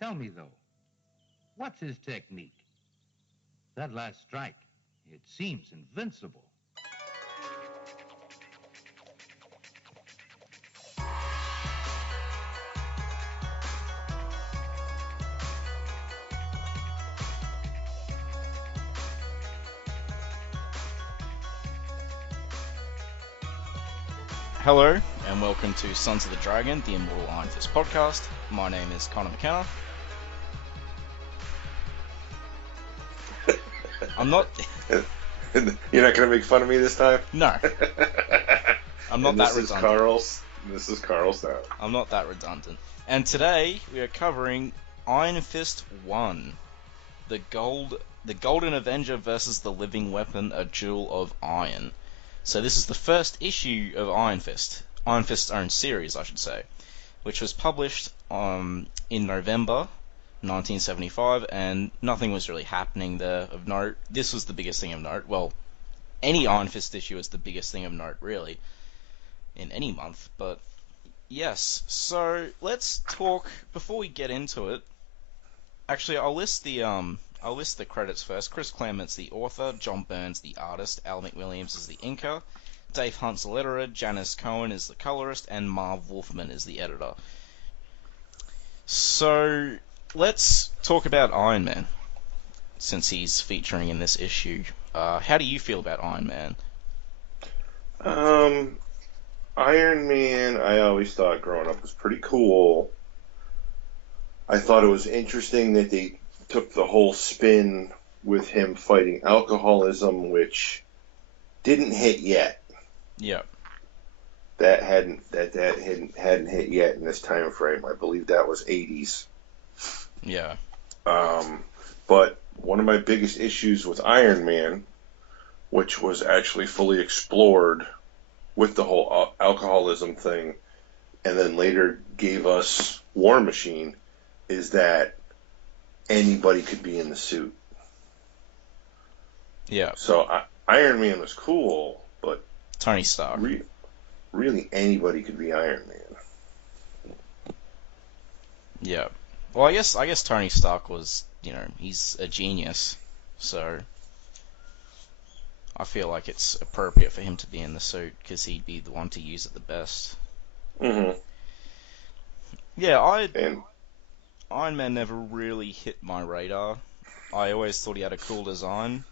Tell me, though, what's his technique? That last strike, it seems invincible. Hello, and welcome to Sons of the Dragon, the Immortal Iron Fist podcast. My name is Connor and Karl. I'm not... You're not going to make fun of me this time? No. I'm not that redundant. This is Karl's now. I'm not that redundant. And today, we are covering Iron Fist 1. The Golden Avenger versus the Living Weapon, a Jewel of Iron. So this is the first issue of Iron Fist's own series, I should say, which was published in November 1975, and nothing was really happening there of note. This was the biggest thing of note. Well, any Iron Fist issue is the biggest thing of note, really, in any month. But yes, so let's talk before we get into it. Actually, I'll list the credits first. Chris Claremont's the author, John Byrne's the artist, Al McWilliams is the inker, Dave Hunt's the letterer, Janice Cohen is the colorist, and Marv Wolfman is the editor. So, let's talk about Iron Man, since he's featuring in this issue. How do you feel about Iron Man? Iron Man, I always thought growing up was pretty cool. I thought it was interesting that they took the whole spin with him fighting alcoholism, which didn't hit yet. Yeah. That hadn't hit yet in this time frame. I believe that was 80s. Yeah. But one of my biggest issues with Iron Man, which was actually fully explored with the whole alcoholism thing, and then later gave us War Machine, is that anybody could be in the suit. Yeah. So Iron Man was cool, but Tony Stark. Really anybody could be Iron Man. Yeah. Well, I guess Tony Stark was, he's a genius, so I feel like it's appropriate for him to be in the suit because he'd be the one to use it the best. Mm-hmm. Yeah, Iron Man never really hit my radar. I always thought he had a cool design,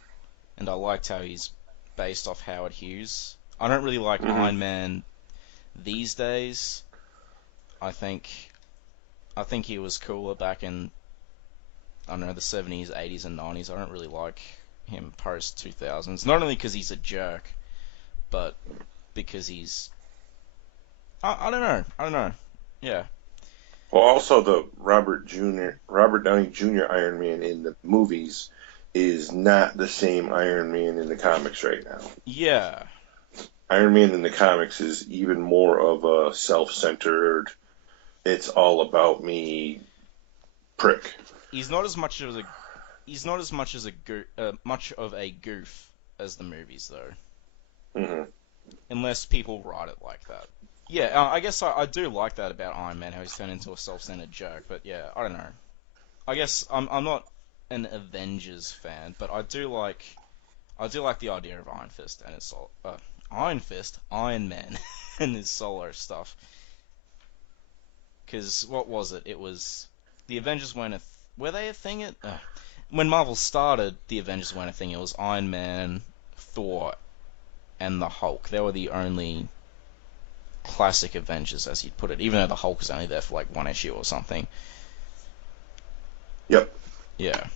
and I liked how he's based off Howard Hughes. I don't really like Iron Man these days. I think he was cooler back in, I don't know, the 70s, 80s, and 90s. I don't really like him post 2000s. Not only because he's a jerk, but because he's... I don't know. Yeah. Well, also the Robert Downey Jr. Iron Man in the movies is not the same Iron Man in the comics right now. Yeah. Iron Man in the comics is even more of a self-centered, it's all about me prick. He's not as much of a goof as the movies, though. Mm-hmm. Unless people write it like that. Yeah, I guess I do like that about Iron Man, how he's turned into a self-centered jerk. But yeah, I don't know. I guess I'm not an Avengers fan, but I do like the idea of Iron Fist and his Iron Man, and his solo stuff. Because what was it? It was the Avengers were they a thing? When Marvel started, the Avengers weren't a thing. It was Iron Man, Thor, and the Hulk. They were the only classic Avengers, as you'd put it, even though the Hulk was only there for like one issue or something. Yep. Yeah.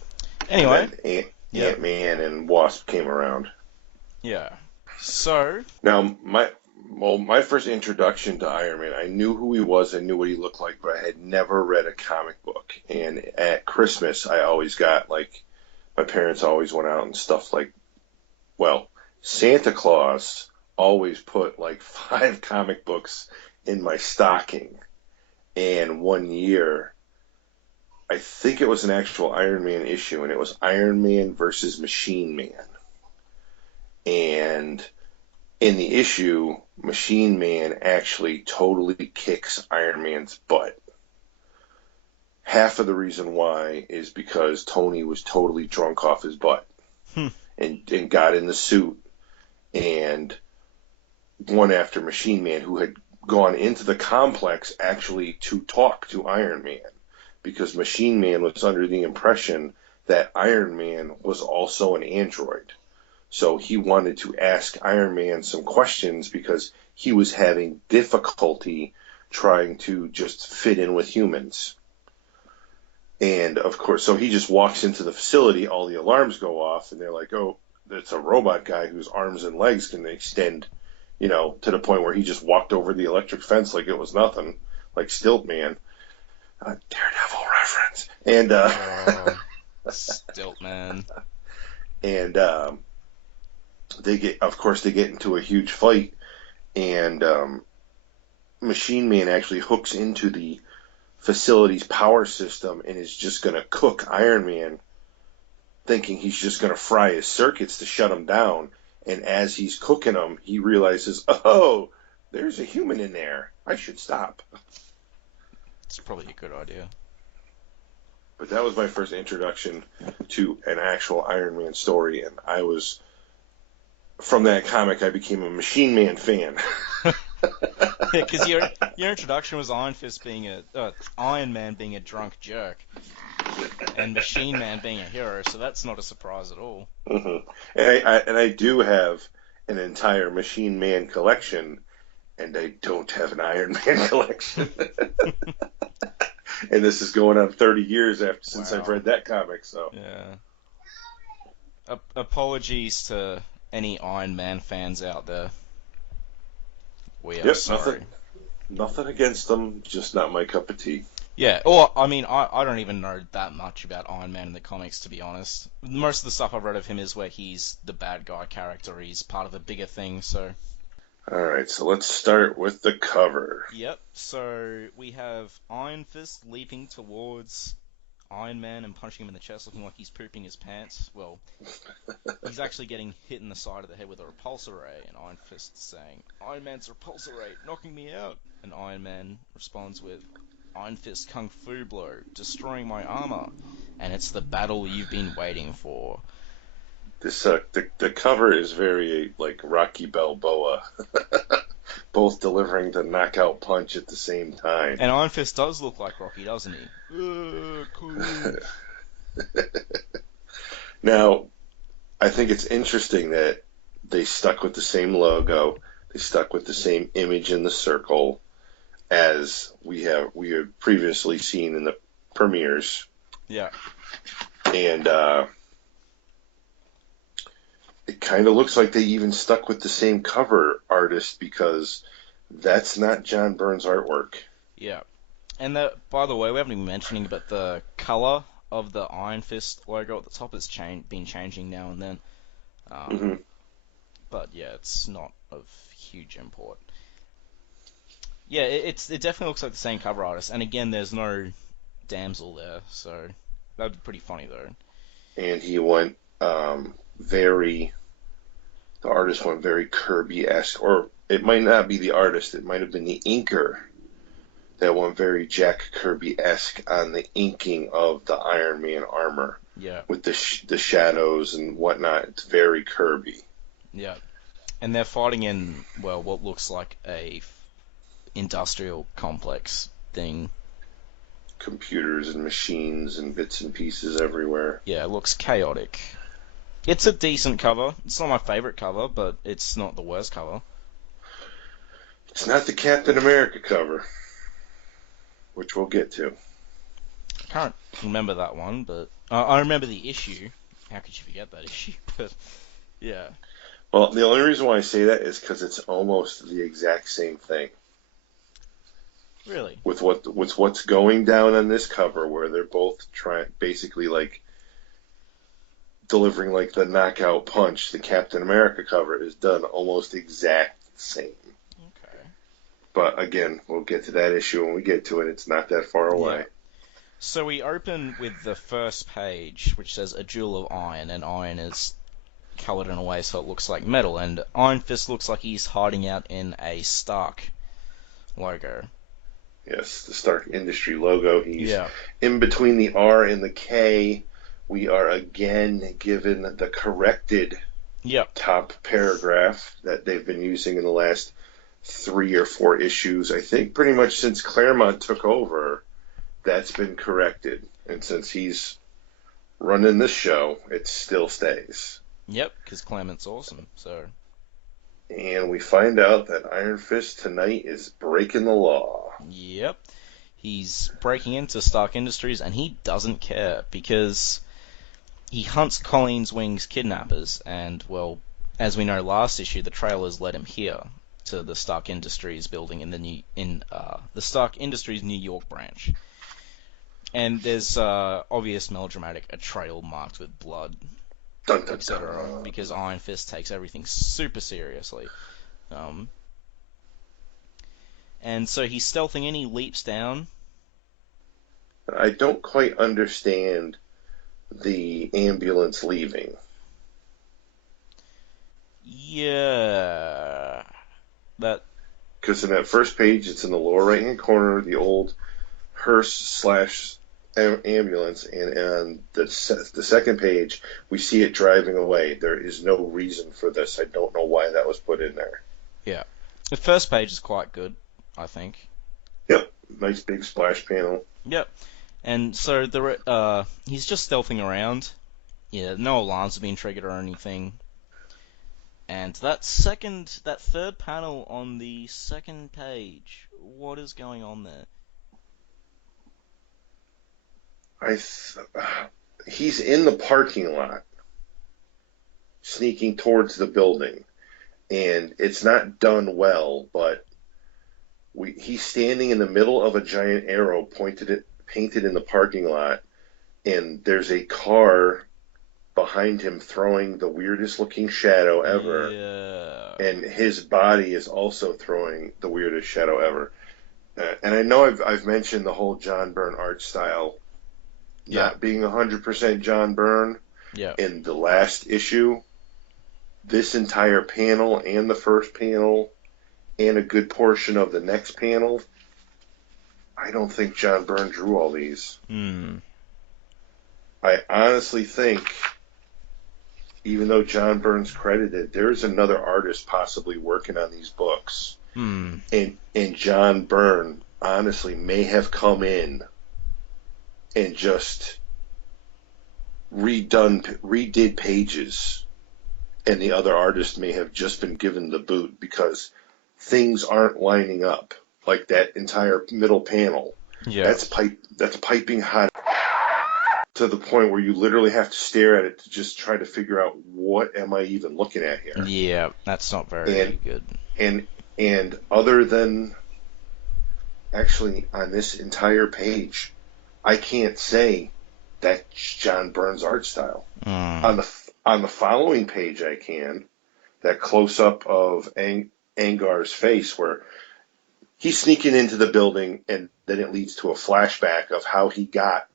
Anyway. Ant-Man and Wasp came around. Yeah. So. Now, my first introduction to Iron Man, I knew who he was, I knew what he looked like, but I had never read a comic book. And at Christmas, I always got, my parents always went out and stuff Santa Claus always put 5 comic books in my stocking. And one year, I think it was an actual Iron Man issue, and it was Iron Man versus Machine Man. And in the issue, Machine Man actually totally kicks Iron Man's butt. half of the reason why is because Tony was totally drunk off his butt and got in the suit and went after Machine Man, who had gone into the complex actually to talk to Iron Man, because Machine Man was under the impression that Iron Man was also an android. So he wanted to ask Iron Man some questions because he was having difficulty trying to just fit in with humans. And of course, so he just walks into the facility, all the alarms go off, and they're like, oh, it's a robot guy whose arms and legs can extend, to the point where he just walked over the electric fence like it was nothing, like Stilt Man. Daredevil reference. And, Stilt Man. And, they get into a huge fight, and Machine Man actually hooks into the facility's power system and is just going to cook Iron Man, thinking he's just going to fry his circuits to shut him down. And as he's cooking them, he realizes, oh, there's a human in there. I should stop. It's probably a good idea. But that was my first introduction to an actual Iron Man story, and from that comic, I became a Machine Man fan. Yeah, because your introduction was Iron Man being a drunk jerk, and Machine Man being a hero. So that's not a surprise at all. Mm-hmm. And I do have an entire Machine Man collection, and I don't have an Iron Man collection. And this is going on 30 years since I've read that comic. So yeah. Apologies to any Iron Man fans out there. We are sorry. Nothing against them, just not my cup of tea. Yeah, or, I mean, I don't even know that much about Iron Man in the comics, to be honest. Most of the stuff I've read of him is where he's the bad guy character, he's part of a bigger thing, so... Alright, so let's start with the cover. Yep, so we have Iron Fist leaping towards Iron Man and punching him in the chest, looking like he's pooping his pants. Well, he's actually getting hit in the side of the head with a repulsor ray, and Iron Fist saying, Iron Man's repulsor ray, knocking me out. And Iron Man responds with, Iron Fist Kung Fu blow, destroying my armor. And it's the battle you've been waiting for. This the cover is very like Rocky Balboa, both delivering the knockout punch at the same time. And Iron Fist does look like Rocky, doesn't he? Cool. Now, I think it's interesting that they stuck with the same logo, they stuck with the same image in the circle as we had previously seen in the premieres. Yeah. And it kind of looks like they even stuck with the same cover artist, because that's not John Byrne's artwork. Yeah. And by the way, we haven't even mentioning, but the color of the Iron Fist logo at the top has been changing now and then. But yeah, it's not of huge import. Yeah, it definitely looks like the same cover artist. And again, there's no damsel there, so that'd be pretty funny though. And he went the artist went very Kirby-esque, or it might not be the artist, it might have been the inker that went very Jack Kirby-esque on the inking of the Iron Man armor. Yeah. With the shadows and whatnot. It's very Kirby. Yeah. And they're fighting in, well, what looks like a industrial complex thing. Computers and machines and bits and pieces everywhere. Yeah, it looks chaotic. It's a decent cover. It's not my favorite cover, but it's not the worst cover. It's not the Captain America cover, which we'll get to. I can't remember that one, but I remember the issue. How could you forget that issue? But yeah. Well, the only reason why I say that is because it's almost the exact same thing. Really? With what's going down on this cover, where they're both basically like delivering like the knockout punch. The Captain America cover is done almost exact same. Okay. But again, we'll get to that issue when we get to it. It's not that far away. Yeah. So we open with the first page, which says a jewel of iron, and iron is coloured in a way so it looks like metal, and Iron Fist looks like he's hiding out in a Stark logo. Yes, the Stark Industry logo. He's Yeah. in between the R and the K. We are again given the corrected Yep. top paragraph that they've been using in the last 3 or 4 issues. I think pretty much since Claremont took over, that's been corrected. And since he's running this show, it still stays. Yep, because Claremont's awesome, so... And we find out that Iron Fist tonight is breaking the law. Yep. He's breaking into Stark Industries, and he doesn't care, because he hunts Colleen's Wing's kidnappers, and, well, as we know last issue, the trailers led him here, to the Stark Industries building in the Stark Industries New York branch. And there's obvious melodramatic a trail marked with blood, Dun, dun, etc. dun. Because Iron Fist takes everything super seriously. And so he's stealthing in, he leaps down. I don't quite understand the ambulance leaving. Yeah. That... Because in that first page, it's in the lower right-hand corner, the old hearse / ambulance, and on the second page, we see it driving away. There is no reason for this. I don't know why that was put in there. Yeah. The first page is quite good, I think. Yep, nice big splash panel. Yep. And so he's just stealthing around. Yeah, no alarms have been triggered or anything. And that third panel on the second page, what is going on there? He's in the parking lot, sneaking towards the building, and it's not done well, but he's standing in the middle of a giant arrow painted in the parking lot, and there's a car behind him throwing the weirdest looking shadow ever. Yeah. And his body is also throwing the weirdest shadow ever. And I know I've mentioned the whole John Byrne art style not being 100% John Byrne. Yeah. In the last issue, this entire panel and the first panel and a good portion of the next panel, I don't think John Byrne drew all these. I honestly think, even though John Byrne's credited, there's another artist possibly working on these books. And John Byrne honestly may have come in and just redid pages, and the other artist may have just been given the boot because things aren't lining up. Like that entire middle panel. Yeah. That's piping hot to the point where you literally have to stare at it to just try to figure out what am I even looking at here. Yeah, that's not very good. And other than actually on this entire page, I can't say that's John Byrne's art style. On the following page, I can. That close up of Angar's face, where he's sneaking into the building, and then it leads to a flashback of how he got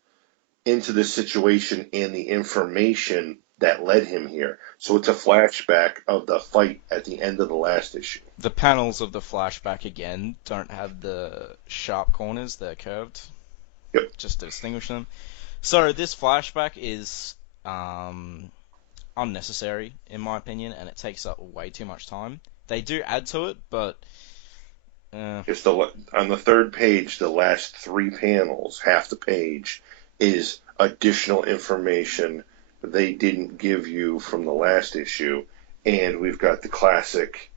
into this situation and the information that led him here. So it's a flashback of the fight at the end of the last issue. The panels of the flashback, again, don't have the sharp corners. They're curved. Yep. Just to distinguish them. So this flashback is unnecessary, in my opinion, and it takes up way too much time. They do add to it, but... It's on the third page, the last 3 panels, half the page, is additional information they didn't give you from the last issue, and we've got the classic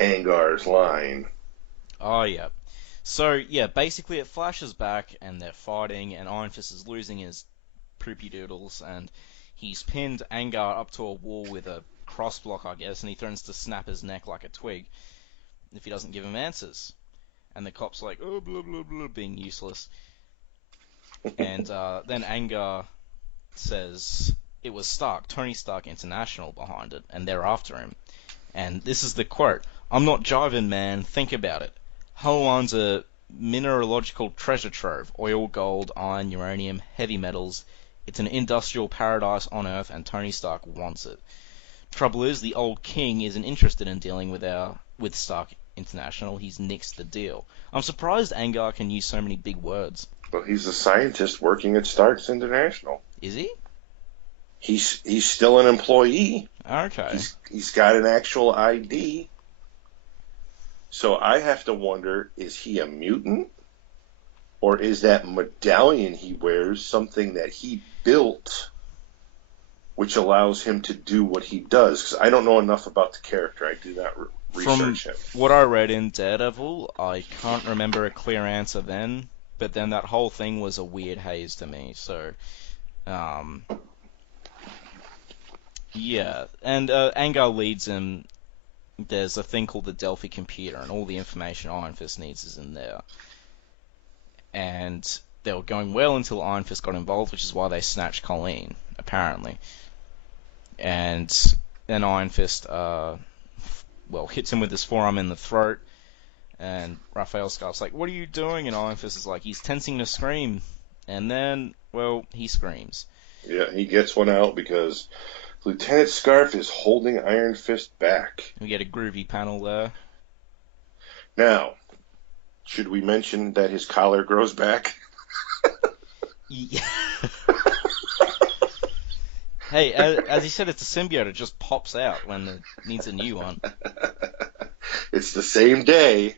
Angar's line. Oh, yeah. So, yeah, basically it flashes back, and they're fighting, and Iron Fist is losing his poopy doodles, and he's pinned Angar up to a wall with a cross block, I guess, and he threatens to snap his neck like a twig if he doesn't give him answers. And the cop's like, oh, blah, blah, blah, being useless. And then Angar says, it was Stark, Tony Stark International behind it, and they're after him. And this is the quote, I'm not jiving, man, think about it. Helwan's a mineralogical treasure trove, oil, gold, iron, uranium, heavy metals. It's an industrial paradise on Earth, and Tony Stark wants it. Trouble is, the old king isn't interested in dealing with Stark International, he's nixed the deal. I'm surprised Angar can use so many big words. Well, he's a scientist working at Starks International. Is he? He's still an employee. Okay. He's got an actual ID. So I have to wonder, is he a mutant? Or is that medallion he wears something that he built, which allows him to do what he does? Because I don't know enough about the character. I did not research him. From what I read in Daredevil, I can't remember a clear answer then, but then that whole thing was a weird haze to me, so... yeah, and Angar leads him. There's a thing called the Delphi computer, and all the information Iron Fist needs is in there. And they were going well until Iron Fist got involved, which is why they snatched Colleen, apparently. And then Iron Fist, hits him with his forearm in the throat, and Raphael Scarf's like, "What are you doing?" And Iron Fist is like, "He's tensing to scream." And then, he screams. Yeah, he gets one out because Lieutenant Scarf is holding Iron Fist back. We get a groovy panel there. Now, should we mention that his collar grows back? Yeah. Hey, as he said, it's a symbiote. It just pops out when it needs a new one. It's the same day.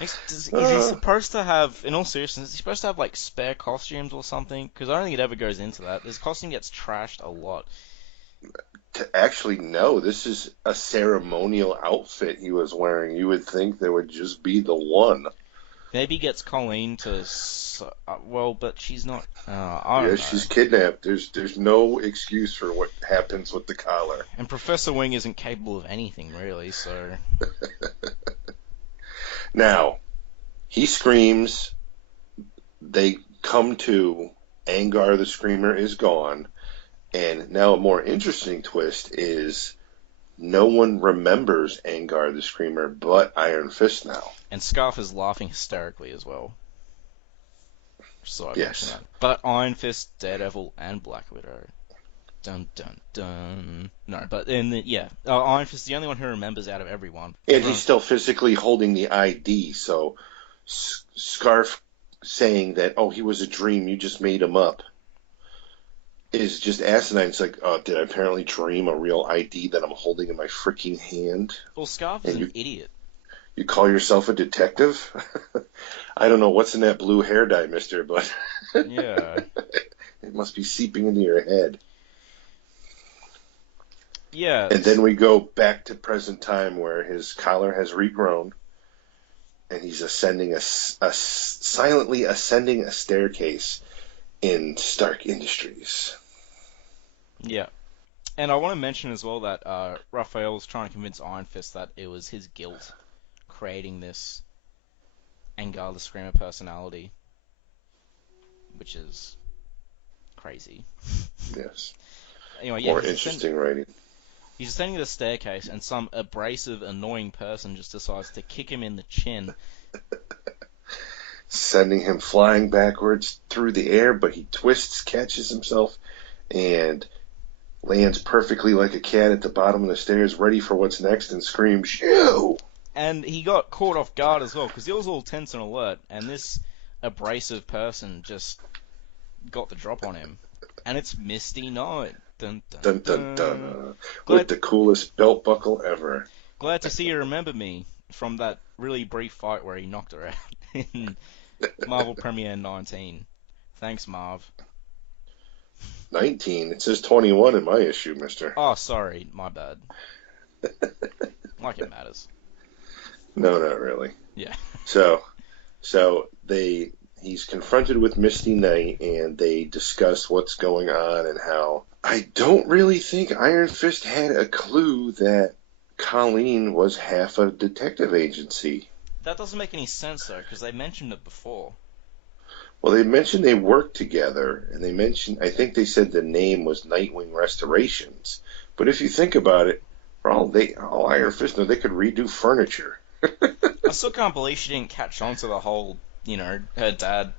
Is he supposed to have, in all seriousness, is he supposed to have, like, spare costumes or something? Because I don't think it ever goes into that. His costume gets trashed a lot. Actually, no. This is a ceremonial outfit he was wearing. You would think there would just be the one. Maybe he gets Colleen to... but she's not... I don't know. She's kidnapped. There's no excuse for what happens with the collar. And Professor Wing isn't capable of anything, really, so... Now, he screams. They come to. Angar the Screamer is gone. And now a more interesting twist is no one remembers Angar the Screamer but Iron Fist now. And Scarf is laughing hysterically as well. So I Yes. mentioned that. But Iron Fist, Daredevil, and Black Widow. Dun dun dun. No, but Iron Fist is the only one who remembers out of everyone. And he's still physically holding the ID, so Scarf saying that, he was a dream, you just made him up, is just asinine. It's like, did I apparently dream a real ID that I'm holding in my freaking hand? Well, Scarf is an idiot. You call yourself a detective? I don't know what's in that blue hair dye, mister, but yeah. It must be seeping into your head. Yeah. And then we go back to present time where his collar has regrown and he's silently ascending a staircase in Stark Industries. Yeah. And I want to mention as well that Raphael was trying to convince Iron Fist that it was his guilt creating this Angar the Screamer personality, which is crazy. Yes. Anyway, More interesting writing. He's ascending the staircase, and some abrasive, annoying person just decides to kick him in the chin. Sending him flying backwards through the air, but he twists, catches himself, and lands perfectly like a cat at the bottom of the stairs, ready for what's next, and screams, "Shoo!" And he got caught off guard as well, because he was all tense and alert, and this abrasive person just got the drop on him. And it's Misty Knight. Dun, dun, Dun, dun, dun. With the coolest belt buckle ever. Glad to see you remember me from that really brief fight where he knocked her out in Marvel Premiere 19. Thanks, Marv. 19? It says 21 in my issue, mister. Oh, sorry. My bad. Like it matters. No, not really. Yeah. So he's confronted with Misty Knight, and they discuss what's going on and how I don't really think Iron Fist had a clue that Colleen was half a detective agency. That doesn't make any sense, though, because they mentioned it before. Well, they mentioned they worked together, and I think they said the name was Nightwing Restorations. But if you think about it, for all Iron Fist know, they could redo furniture. I still can't believe she didn't catch on to the whole, her dad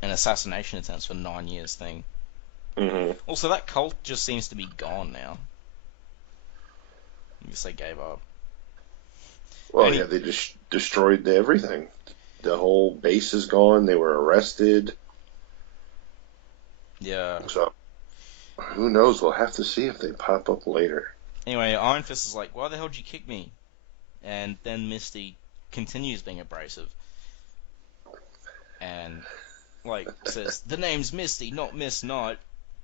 and assassination attempts for 9 years thing. Mm-hmm. Mm-hmm. Also, that cult just seems to be gone now. I guess they gave up. Well, yeah, they just destroyed everything. The whole base is gone. They were arrested. Yeah. So, who knows? We'll have to see if they pop up later. Anyway, Iron Fist is like, why the hell did you kick me? And then Misty continues being abrasive. And, like, says, the name's Misty, not Miss Knight.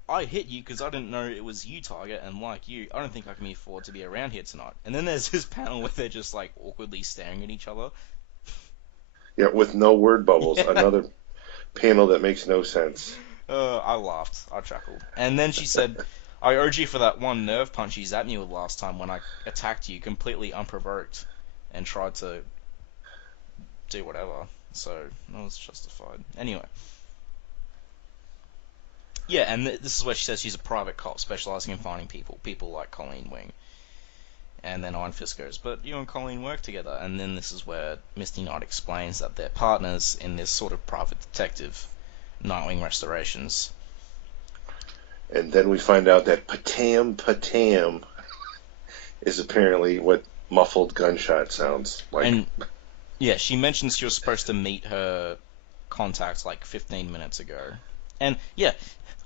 I hit you because I didn't know it was you, Target, and like you, I don't think I can afford to be around here tonight. And then there's this panel where they're just, like, awkwardly staring at each other. Yeah, with no word bubbles. Yeah. Another panel that makes no sense. I laughed. I chuckled. And then she said, I owed you for that one nerve punch you zapped me with last time when I attacked you completely unprovoked and tried to do whatever. So, that was justified. Anyway. Yeah, and this is where she says she's a private cop specializing in finding people like Colleen Wing. And then Iron Fist goes, but you and Colleen work together. And then this is where Misty Knight explains that they're partners in this sort of private detective, Nightwing Restorations. And then we find out that patam patam is apparently what muffled gunshot sounds like. And yeah, she mentions she was supposed to meet her contacts like 15 minutes ago. And yeah,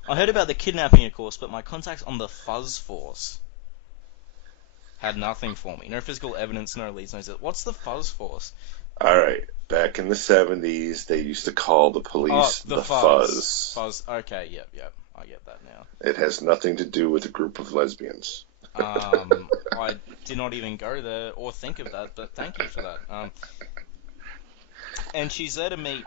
I heard about the kidnapping, of course, but my contacts on the Fuzz Force had nothing for me. No physical evidence, no leads, no... What's the Fuzz Force? Alright, back in the 70s, they used to call the police the Fuzz. Fuzz, okay, yep, I get that now. It has nothing to do with a group of lesbians. I did not even go there or think of that, but thank you for that. And she's there to meet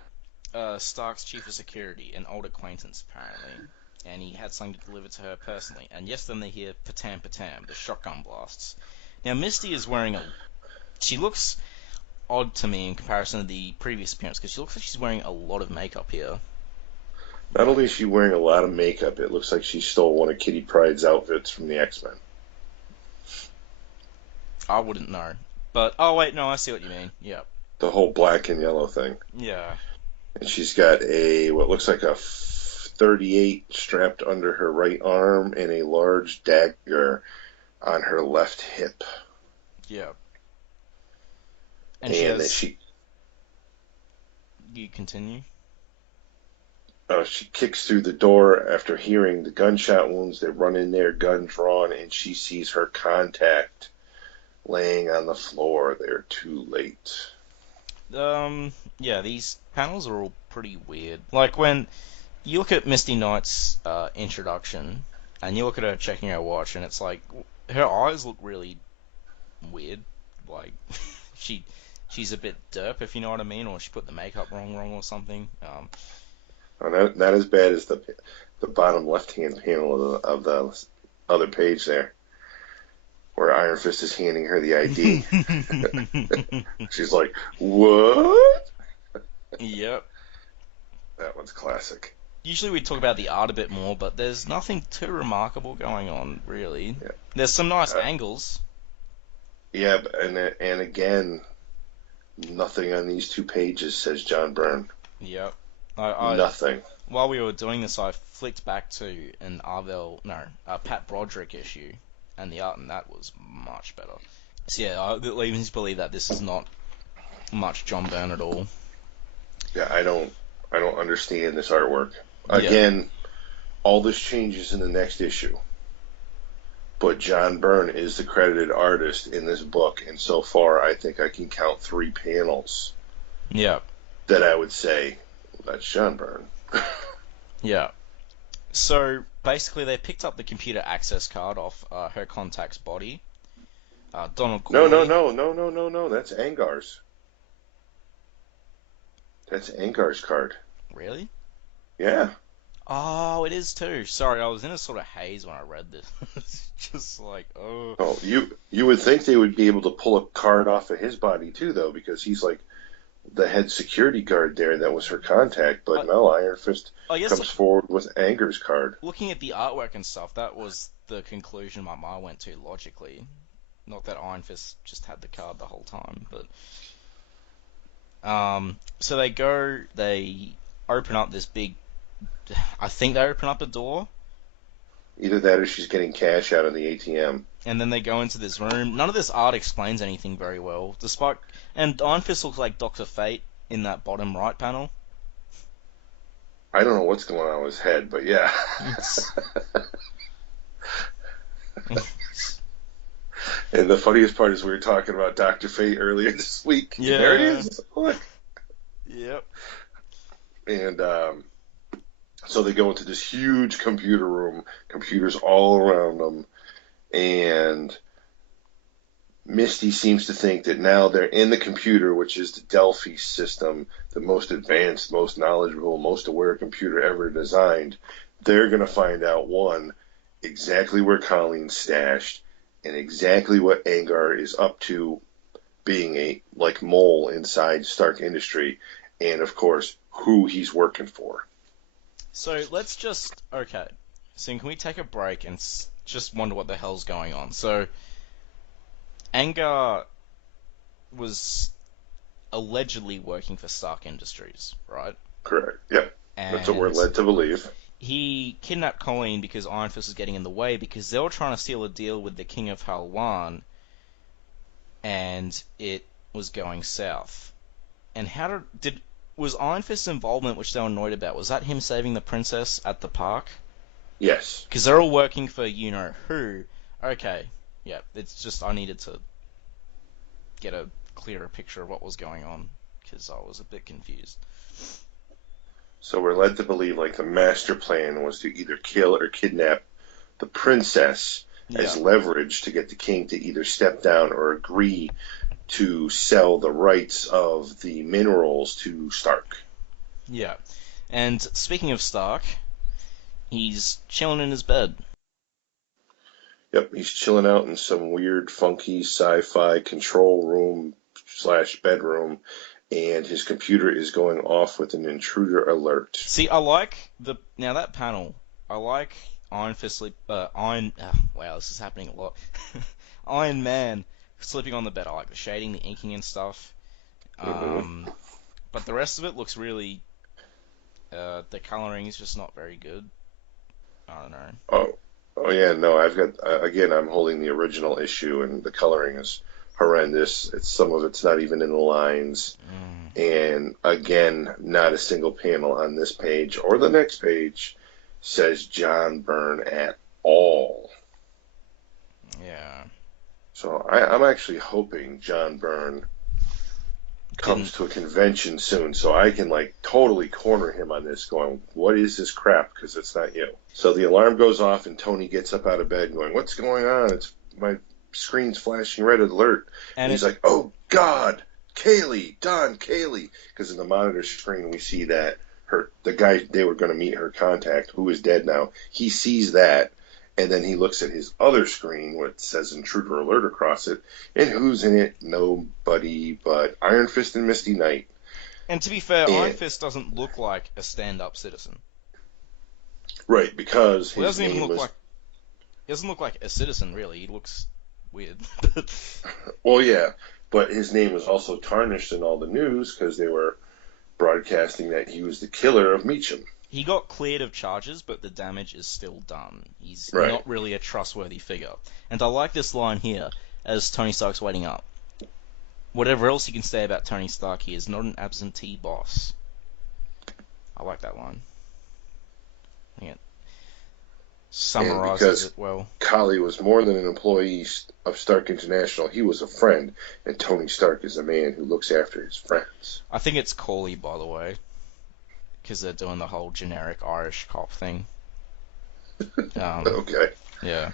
Stark's chief of security, an old acquaintance, apparently. And he had something to deliver to her personally. And yes, then they hear patam patam, the shotgun blasts. Now, Misty is wearing she looks odd to me in comparison to the previous appearance, because she looks like she's wearing a lot of makeup here. Not only is she wearing a lot of makeup, it looks like she stole one of Kitty Pryde's outfits from the X-Men. I wouldn't know. But, oh wait, no, I see what you mean. Yep. The whole black and yellow thing. Yeah. And she's got what looks like a 38 strapped under her right arm and a large dagger on her left hip. Yeah. And she You continue? She kicks through the door after hearing the gunshot wounds. They run in there, gun drawn, and she sees her contact laying on the floor. They're too late. Yeah, these panels are all pretty weird. Like, when you look at Misty Knight's introduction, and you look at her checking her watch, and it's like, her eyes look really weird. Like, she's a bit derp, if you know what I mean, or she put the makeup wrong or something. Not as bad as the bottom left-hand panel of the other page there, where Iron Fist is handing her the ID. She's like, what? Yep. That one's classic. Usually we talk about the art a bit more, but there's nothing too remarkable going on, really. Yeah. There's some nice angles. Yeah, and again, nothing on these 2 pages says John Byrne. Yep. Nothing. While we were doing this, I flicked back to a Pat Broderick issue, and the art in that was much better. So yeah, it leads me to believe that this is not much John Byrne at all. Yeah, I don't understand this artwork. Again, all this changes in the next issue. But John Byrne is the credited artist in this book, and so far I think I can count 3 panels. Yeah. That I would say, that's John Byrne. Yeah. So basically, they picked up the computer access card off her contact's body. Donald Corley. No. That's Angar's. That's Angar's card. Really? Yeah. Oh, it is too. Sorry, I was in a sort of haze when I read this. It's just like, oh. Oh, you would think they would be able to pull a card off of his body too, though, because he's like the head security guard there. That was her contact, but no, Iron Fist comes forward with Angar's card. Looking at the artwork and stuff, that was the conclusion my mind went to logically. Not that Iron Fist just had the card the whole time, but so they open up this big. I think they open up a door. Either that or she's getting cash out of the ATM. and then they go into this room. None of this art explains anything very well. And Iron Fist looks like Dr. Fate in that bottom right panel. I don't know what's going on with his head, but yeah. And the funniest part is we were talking about Dr. Fate earlier this week. Yeah. There it is. Look. Yep. And so they go into this huge computer room, computers all around them, and Misty seems to think that now they're in the computer, which is the Delphi system, the most advanced, most knowledgeable, most aware computer ever designed. They're going to find out, one, exactly where Colleen's stashed, and exactly what Angar is up to being a mole inside Stark Industry, and of course who he's working for. So let's just okay. So can we take a break and just wonder what the hell's going on? So Angar was allegedly working for Stark Industries, right? Correct. Yeah. And that's what we're led to believe. He kidnapped Colleen because Iron Fist was getting in the way because they were trying to seal a deal with the King of Halwan, and it was going south. And was Iron Fist's involvement, which they were annoyed about, was that him saving the princess at the park? Yes. Because they're all working for you know who. Okay, yeah, it's just I needed to get a clearer picture of what was going on because I was a bit confused. So we're led to believe the master plan was to either kill or kidnap the princess as leverage to get the king to either step down or agree to sell the rights of the minerals to Stark. Yeah. And speaking of Stark, he's chilling in his bed. Yep, he's chilling out in some weird, funky sci-fi control room / bedroom, and his computer is going off with an intruder alert. See, I like that panel. I like Iron Fist wow, this is happening a lot. Iron Man sleeping on the bed. I like the shading, the inking and stuff. But the rest of it looks really. The coloring is just not very good. I don't know. Oh yeah, no, I've got again. I'm holding the original issue, and the coloring is horrendous. Some of it's not even in the lines, and again, not a single panel on this page or the next page says John Byrne at all. Yeah. So I'm actually hoping John Byrne comes to a convention soon, so I can totally corner him on this, going, "What is this crap?" Because it's not you. So the alarm goes off, and Tony gets up out of bed, going, "What's going on? It's my screen's flashing red alert." And he's like, "Oh God, Kaylee, Don, Kaylee," because in the monitor screen we see that the guy they were going to meet, her contact, who is dead now. He sees that. And then he looks at his other screen, which says Intruder Alert across it, and who's in it? Nobody but Iron Fist and Misty Knight. And to be fair, Iron Fist doesn't look like a stand-up citizen. Right, because he doesn't look like a citizen, really. He looks weird. Well, yeah, but his name was also tarnished in all the news because they were broadcasting that he was the killer of Meacham. He got cleared of charges, but the damage is still done. He's not really a trustworthy figure. And I like this line here, as Tony Stark's waiting up. Whatever else you can say about Tony Stark, he is not an absentee boss. I like that line. I think it summarizes it well. Kali was more than an employee of Stark International. He was a friend, and Tony Stark is a man who looks after his friends. I think it's Corley, by the way. Because they're doing the whole generic Irish cop thing. Okay. Yeah.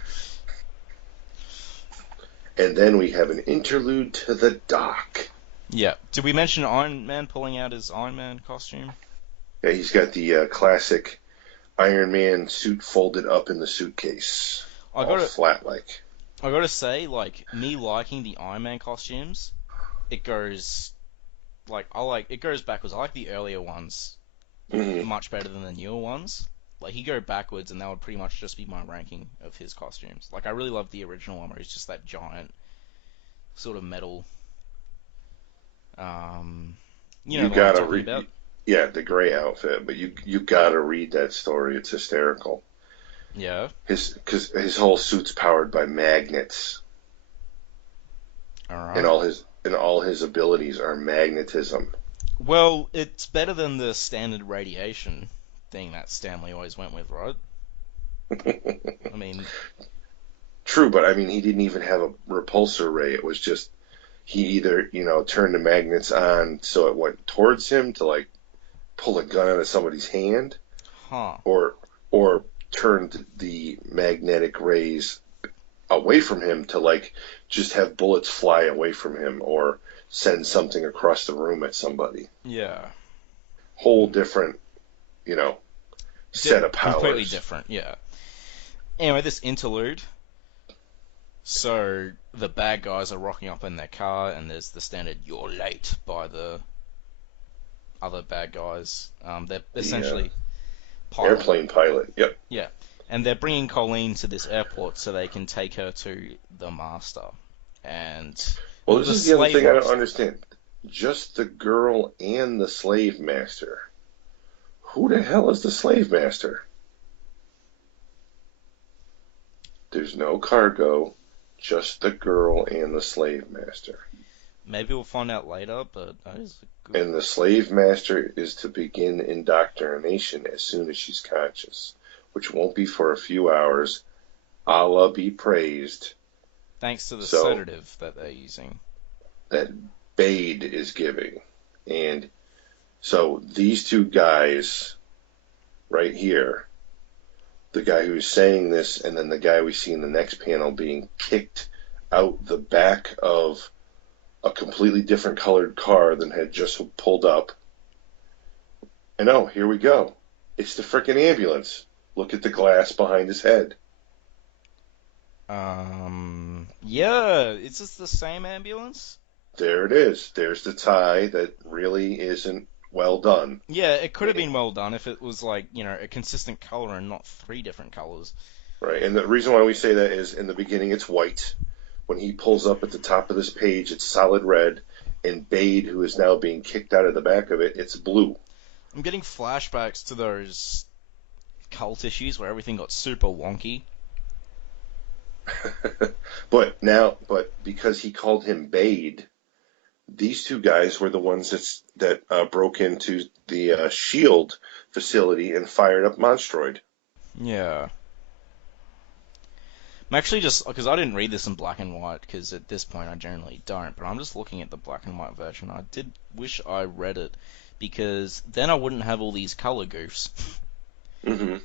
And then we have an interlude to the dock. Yeah. Did we mention Iron Man pulling out his Iron Man costume? Yeah, he's got the classic Iron Man suit folded up in the suitcase. Flat-like. I gotta say, me liking the Iron Man costumes, it goes backwards. I like the earlier ones. Much better than the newer ones. You go backwards and that would pretty much just be my ranking of his costumes. I really love the original one where he's just that giant sort of metal you gotta read, yeah, the gray outfit, but you gotta read that story. It's hysterical. Yeah. Because his whole suit's powered by magnets, All and right. all his abilities are magnetism. Well, it's better than the standard radiation thing that Stanley always went with, right? I mean, True, but I mean, he didn't even have a repulsor ray. It was just he either turned the magnets on so it went towards him to like pull a gun out of somebody's hand, huh. or turned the magnetic rays away from him to like just have bullets fly away from him or send something across the room at somebody. Yeah. Whole different, you know, set of powers. Completely different, yeah. Anyway, this interlude. So, the bad guys are rocking up in their car, and there's the standard "you're late" by the other bad guys. They're essentially pilots. Airplane pilot. Yep. Yeah. And they're bringing Colleen to this airport so they can take her to the Master. And Well, this is the other thing I don't understand. Just the girl and the slave master. Who the hell is the slave master? There's no cargo, just the girl and the slave master. Maybe we'll find out later, but that is a good... And the slave master is to begin indoctrination as soon as she's conscious, which won't be for a few hours. Allah be praised. Thanks to the sedative that they're using. That Bade is giving. And so these two guys right here, the guy who's saying this and then the guy we see in the next panel being kicked out the back of a completely different colored car than had just pulled up. And oh, here we go. It's the frickin' ambulance. Look at the glass behind his head. Yeah, is this the same ambulance? There it is. There's the tie that really isn't well done. Yeah, it could have been well done if it was like, a consistent color and not 3 different colors. Right, and the reason why we say that is in the beginning it's white. When he pulls up at the top of this page, it's solid red. And Bade, who is now being kicked out of the back of it, it's blue. I'm getting flashbacks to those cult issues where everything got super wonky. But because he called him Bade, these two guys were the ones that broke into the S.H.I.E.L.D. facility and fired up Monstroid. Yeah. I'm actually just, because I didn't read this in black and white, because at this point I generally don't, but I'm just looking at the black and white version. I did wish I read it, because then I wouldn't have all these color goofs. Mm-hmm.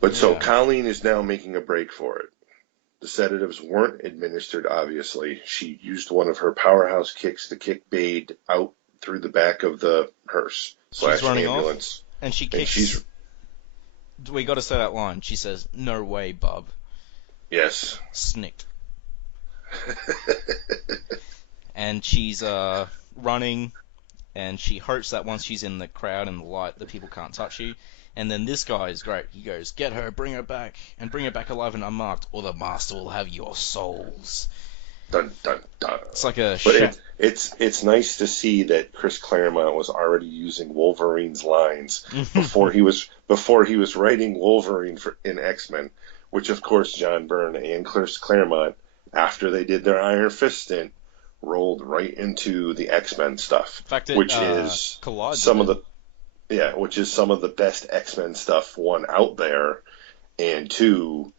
But so Colleen is now making a break for it. The sedatives weren't administered, obviously. She used one of her powerhouse kicks to kick Bade out through the back of the hearse / ambulance. Off, and she kicks... We got to say that line. She says, "No way, bub." Yes. Snicked. And she's running, and she hopes that once she's in the crowd and the light, the people can't touch you. And then this guy is great. He goes, "Get her, bring her back, and bring her back alive and unmarked, or the Master will have your souls." Dun dun dun. It's like a. But it's nice to see that Chris Claremont was already using Wolverine's lines before he was writing Wolverine in X-Men, which of course John Byrne and Chris Claremont, after they did their Iron Fist stint, rolled right into the X-Men stuff, which is some of the best X-Men stuff, one, out there, and two,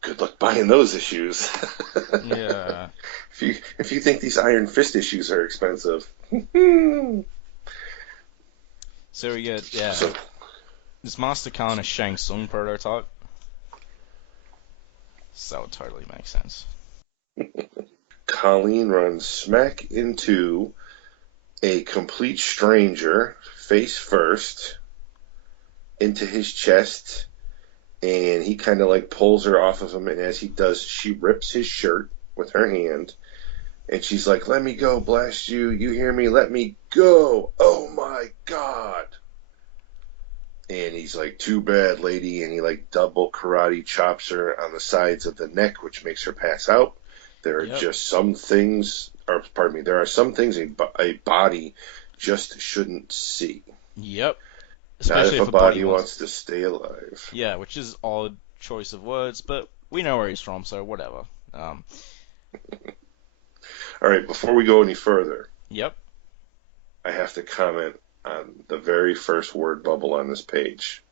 good luck buying those issues. Yeah. If you think these Iron Fist issues are expensive. So we get, is Master Khan a Shang Tsung prototype? So that would totally make sense. Colleen runs smack into a complete stranger, face first, into his chest, and he kind of like pulls her off of him, and as he does, she rips his shirt with her hand, and she's like, "Let me go, blast you, you hear me, let me go, oh my god." And he's like, "Too bad, lady," and he like double karate chops her on the sides of the neck, which makes her pass out. There are just some things, there are some things a body just shouldn't see. Yep. Not especially if a if a body body wants. wants to stay alive. Yeah, which is odd choice of words, but we know where he's from, so whatever. Um, All right, before we go any further, yep. I have to comment on the very first word bubble on this page.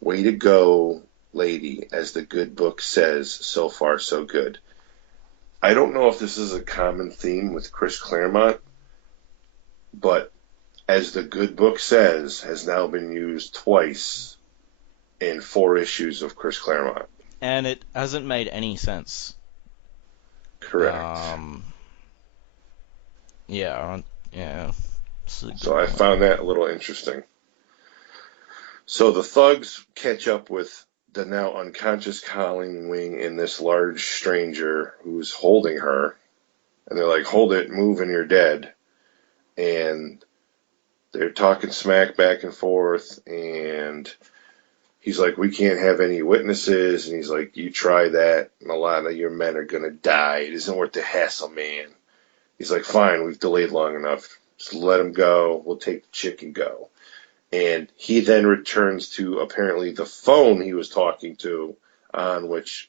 Way to go, lady, as the good book says, so far so good. I don't know if this is a common theme with Chris Claremont, but as the good book says has now been used twice in 4 issues of Chris Claremont. And it hasn't made any sense. Correct. Yeah. So I found that a little interesting. So the thugs catch up with the now unconscious Colleen Wing and this large stranger who's holding her. And they're like, hold it, move, and you're dead. And they're talking smack back and forth. And he's like, we can't have any witnesses. And he's like, you try that, and a lot of your men are going to die. It isn't worth the hassle, man. He's like, fine, we've delayed long enough. Just let him go. We'll take the chick and go. And he then returns to apparently the phone he was talking to, on which,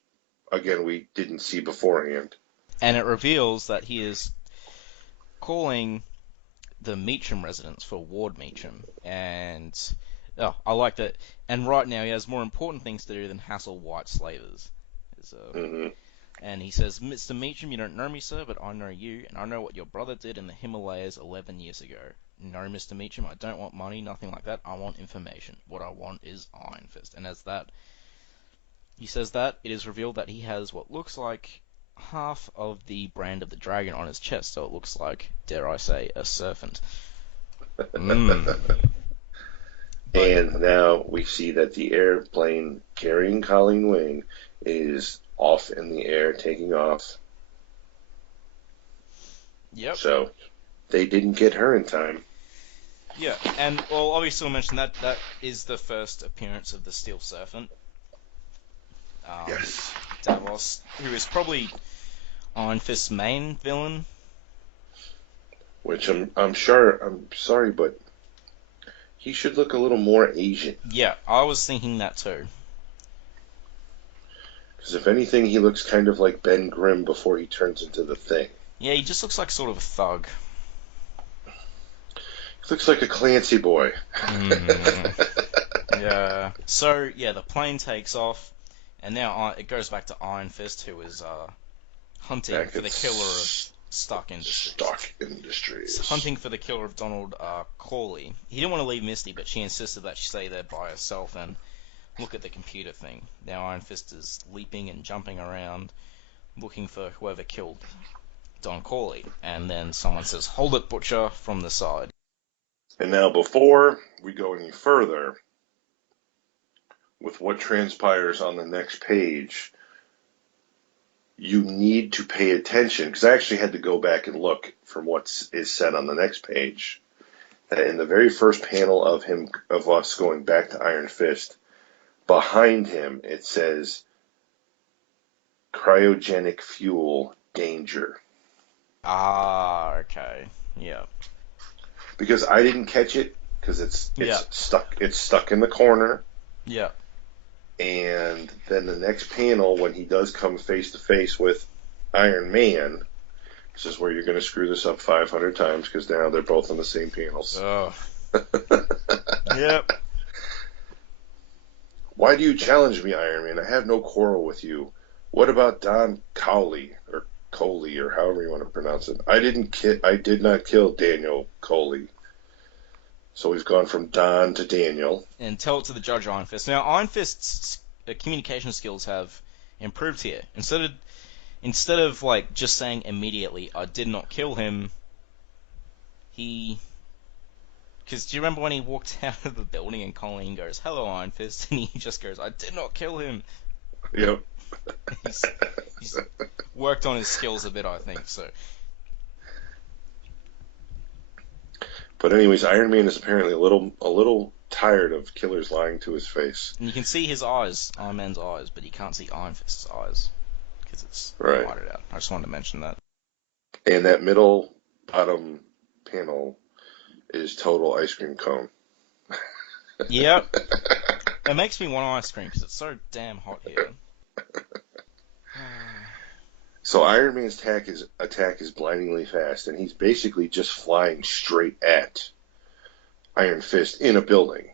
again, we didn't see beforehand. And it reveals that he is calling the Meacham residence for Ward Meacham. And I like that. And right now he has more important things to do than hassle white slavers. And he says, Mr. Meacham, you don't know me, sir, but I know you, and I know what your brother did in the Himalayas 11 years ago. No, Mr. Meacham, I don't want money, nothing like that. I want information. What I want is Iron Fist. And as he says that, it is revealed that he has what looks like half of the brand of the dragon on his chest, so it looks like, dare I say, a serpent. And now we see that the airplane carrying Colleen Wing is off in the air, taking off. Yep. So they didn't get her in time. Yeah, and well, obviously we'll mention that is the first appearance of the Steel Serpent. Yes. Davos, who is probably Iron Fist's main villain. Which I'm sorry, but he should look a little more Asian. Yeah, I was thinking that too. Because if anything, he looks kind of like Ben Grimm before he turns into the Thing. Yeah, he just looks like sort of a thug. He looks like a Clancy boy. Yeah. So, yeah, the plane takes off, and now it goes back to Iron Fist, who is hunting for the killer of Stark Industries. Hunting for the killer of Donald Corley. He didn't want to leave Misty, but she insisted that she stay there by herself and look at the computer thing. Now Iron Fist is leaping and jumping around, looking for whoever killed Don Corley. And then someone says, "Hold it, Butcher," from the side. And now, before we go any further with what transpires on the next page, you need to pay attention, because I actually had to go back and look from what is said on the next page. That in the very first panel of us going back to Iron Fist, behind him it says cryogenic fuel danger. Ah, okay, yeah. Because I didn't catch it, because it's stuck in the corner. Yeah. And then the next panel, when he does come face to face with Iron Man, this is where you're going to screw this up 500 times, because now they're both on the same panels. Oh. Yep. Why do you challenge me, Iron Man? I have no quarrel with you. What about Don Cowley, or Coley, or however you want to pronounce it? I did not kill Daniel Coley. So we've gone from Don to Daniel. And tell it to the Judge, Iron Fist. Now, Iron Fist's communication skills have improved here. Instead of like just saying immediately, "I did not kill him," because do you remember when he walked out of the building and Colleen goes, "Hello, Iron Fist," and he just goes, "I did not kill him." Yep. He's worked on his skills a bit, I think. So. But anyways, Iron Man is apparently a little tired of killers lying to his face. And you can see his eyes, Iron Man's eyes, but you can't see Iron Fist's eyes because it's right. whited out. I just wanted to mention that. And that bottom panel is total ice cream cone. Yep. It makes me want ice cream because it's so damn hot here. So Iron Man's attack is blindingly fast, and he's basically just flying straight at Iron Fist in a building.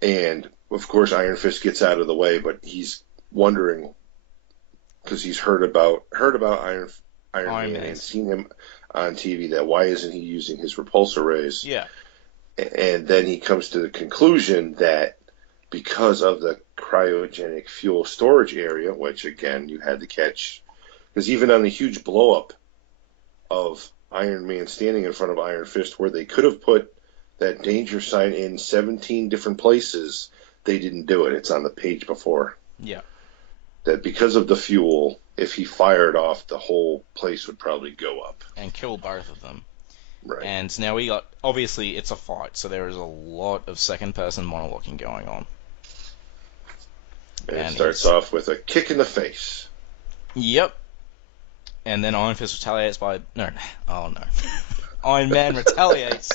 And of course, Iron Fist gets out of the way, but he's wondering because he's heard about Iron Man and seen him on TV that why isn't he using his repulsor rays? Yeah. And then he comes to the conclusion that because of the cryogenic fuel storage area, which again you had to catch, because even on the huge blow up of Iron Man standing in front of Iron Fist, where they could have put that danger sign in 17 different places, they didn't do it. It's on the page before. Yeah. That because of the fuel, if he fired off, the whole place would probably go up. And kill both of them. Right. And now we got, obviously it's a fight, so there is a lot of second person monologuing going on. And it starts off with a kick in the face. Yep. And then Iron Fist retaliates by... No. Oh, no. Iron Man retaliates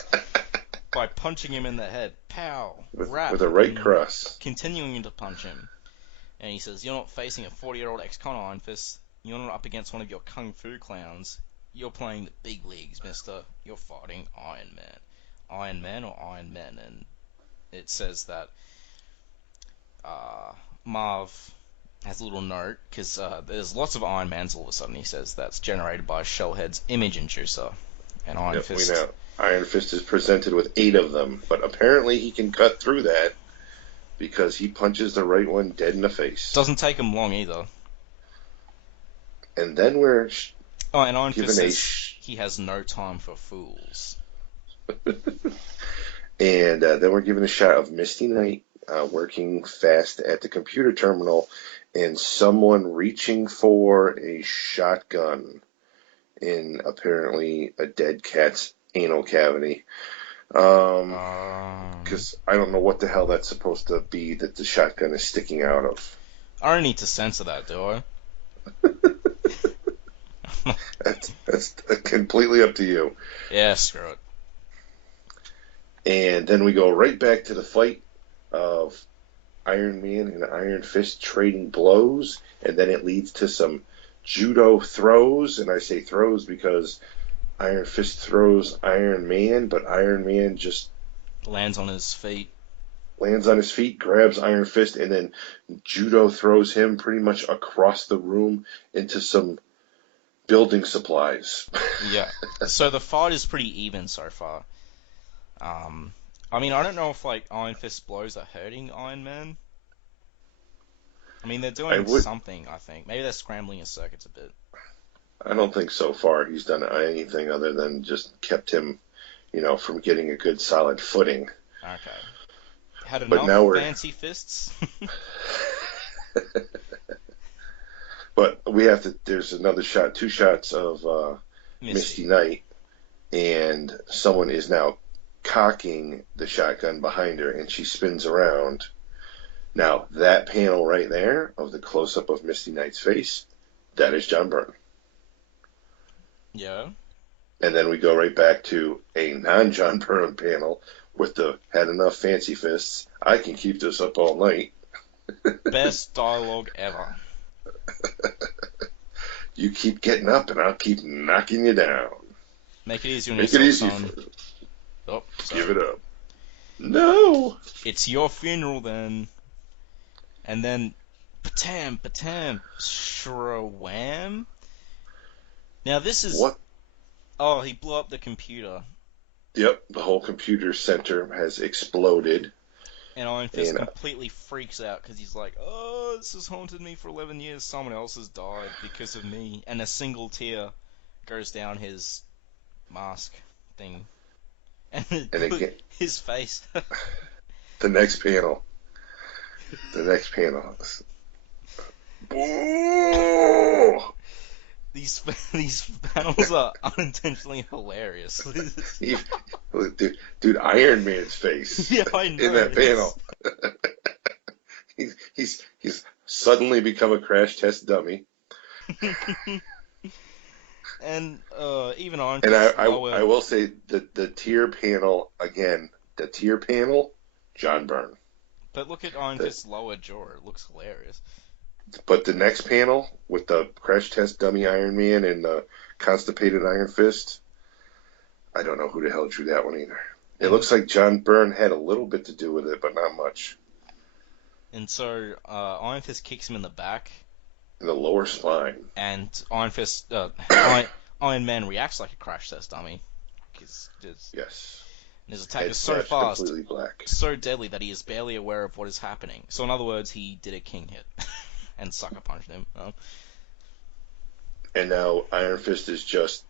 by punching him in the head. Pow. With a right cross. Continuing to punch him. And he says, you're not facing a 40-year-old ex-con, Iron Fist. You're not up against one of your kung fu clowns. You're playing the big leagues, mister. You're fighting Iron Man. Iron Man or Iron Men? And it says that Marv has a little note, because there's lots of Iron Mans all of a sudden, he says, that's generated by Shellhead's image inducer. And Iron Fist... we know. Iron Fist is presented with 8 of them, but apparently he can cut through that because he punches the right one dead in the face. Doesn't take him long either. And then we're... Oh, and Iron Fist says he has no time for fools. And then we're given a shot of Misty Knight working fast at the computer terminal and someone reaching for a shotgun in apparently a dead cat's anal cavity. Because I don't know what the hell that's supposed to be that the shotgun is sticking out of. I don't need to censor that, do I? That's completely up to you. Yeah, screw it. And then we go right back to the fight of Iron Man and Iron Fist trading blows, and then it leads to some judo throws, and I say throws because Iron Fist throws Iron Man, but Iron Man just lands on his feet, grabs Iron Fist, and then judo throws him pretty much across the room into some building supplies. Yeah. So the fight is pretty even so far. I mean, I don't know if like Iron Fist blows are hurting Iron Man. I mean, they're doing something, I think. Maybe they're scrambling his circuits a bit. I don't think so far he's done anything other than just kept him, from getting a good solid footing. Okay. Had enough fancy fists? But there's another shot, 2 shots of Misty Knight, and someone is now cocking the shotgun behind her, and she spins around. Now, that panel right there of the close-up of Misty Knight's face, that is John Byrne. Yeah. And then we go right back to a non-John Byrne panel with the had enough fancy fists. I can keep this up all night. Best dialogue ever. You keep getting up and I'll keep knocking you down. Make it easy on Make yourself, it easy. son. Oh, sorry. Give it up. No! It's your funeral then. And then, patam, shrawam. Now this is... What? Oh, he blew up the computer. Yep, the whole computer center has exploded. And Iron Fist completely freaks out because he's like, oh, this has haunted me for 11 years. Someone else has died because of me. And a single tear goes down his mask thing. And again, his face. The next panel. Boo! These panels are unintentionally hilarious. Dude, Iron Man's face. Yeah, I know. In that panel. he's suddenly become a crash test dummy. And even Iron And Fist I will say that the tier panel again. The tier panel John Byrne. But look at Iron Fist's lower jaw. It looks hilarious. But the next panel with the crash test dummy Iron Man and the constipated Iron Fist, I don't know who the hell drew that one either. It looks like John Byrne had a little bit to do with it, but not much. And so Iron Fist kicks him in the back. In the lower spine. And Iron Man reacts like a crash test dummy. Yes. And his attack is so fast, completely black. so deadly that he is barely aware of what is happening. So in other words, he did a king hit and sucker punched him. And now Iron Fist is just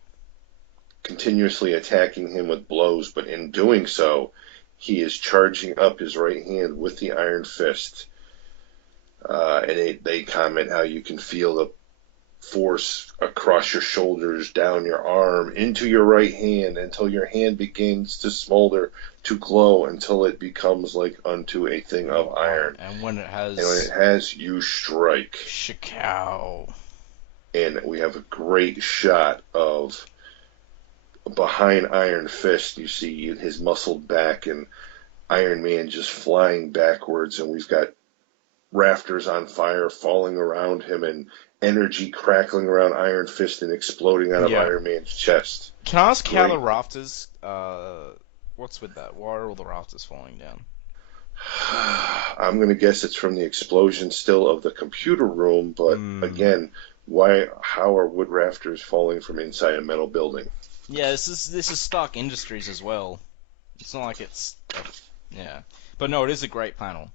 continuously attacking him with blows, but in doing so, he is charging up his right hand with the Iron Fist. And they comment how you can feel the force across your shoulders, down your arm, into your right hand, until your hand begins to smolder, to glow, until it becomes like unto a thing of iron. And when it has, you strike. Shikow. And we have a great shot of behind Iron Fist. You see his muscled back and Iron Man just flying backwards, and we've got rafters on fire falling around him and energy crackling around Iron Fist and exploding out of Iron Man's chest. Can I ask how the rafters, what's with that? Why are all the rafters falling down? I'm going to guess it's from the explosion still of the computer room, but again, how are wood rafters falling from inside a metal building? Yeah, this is Stark Industries as well. It's not like it's... But no, it is a great panel.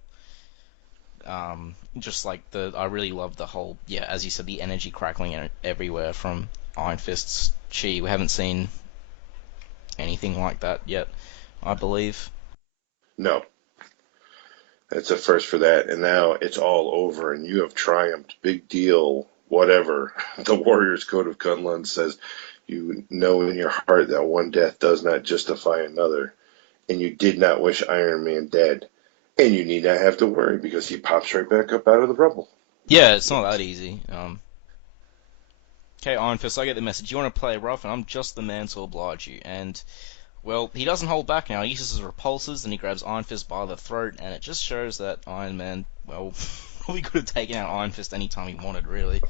Just like I really love the whole, as you said, the energy crackling everywhere from Iron Fist's chi. We haven't seen anything like that yet, I believe. No. That's a first for that, and now it's all over, and you have triumphed. Big deal, whatever. The Warrior's Code of Kunlun says you know in your heart that one death does not justify another, and you did not wish Iron Man dead. And you need not have to worry, because he pops right back up out of the rubble. Yeah, it's not that easy. Okay, Iron Fist, I get the message. You want to play rough, and I'm just the man to oblige you. And, well, he doesn't hold back now. He uses his repulsors, and he grabs Iron Fist by the throat, and it just shows that Iron Man, well, probably could have taken out Iron Fist any time he wanted, really.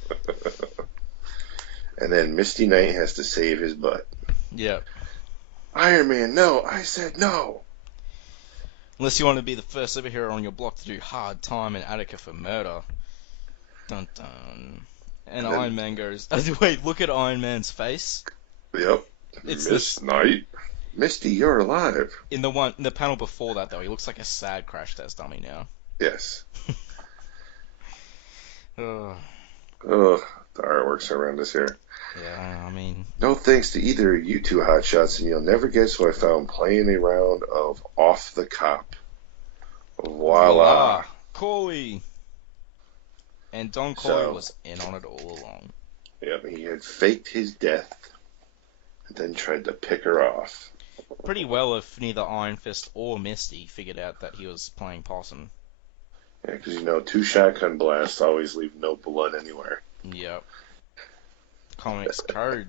And then Misty Knight has to save his butt. Yep. Iron Man, no! I said no! Unless you want to be the first superhero on your block to do hard time in Attica for murder. Dun dun. And Iron Man goes... Wait, look at Iron Man's face. Yep. Miss Knight. Misty, you're alive. In the panel before that, though, he looks like a sad crash test dummy now. Yes. Ugh. The artwork's horrendous here. Yeah, I mean... No thanks to either of you two hotshots, and you'll never guess who I found playing a round of Off the Cop. Voila. Corey! And Don Corey was in on it all along. Yep, he had faked his death, and then tried to pick her off. Pretty well if neither Iron Fist or Misty figured out that he was playing possum. Yeah, because, 2 shotgun blasts always leave no blood anywhere. Yep. Comics code,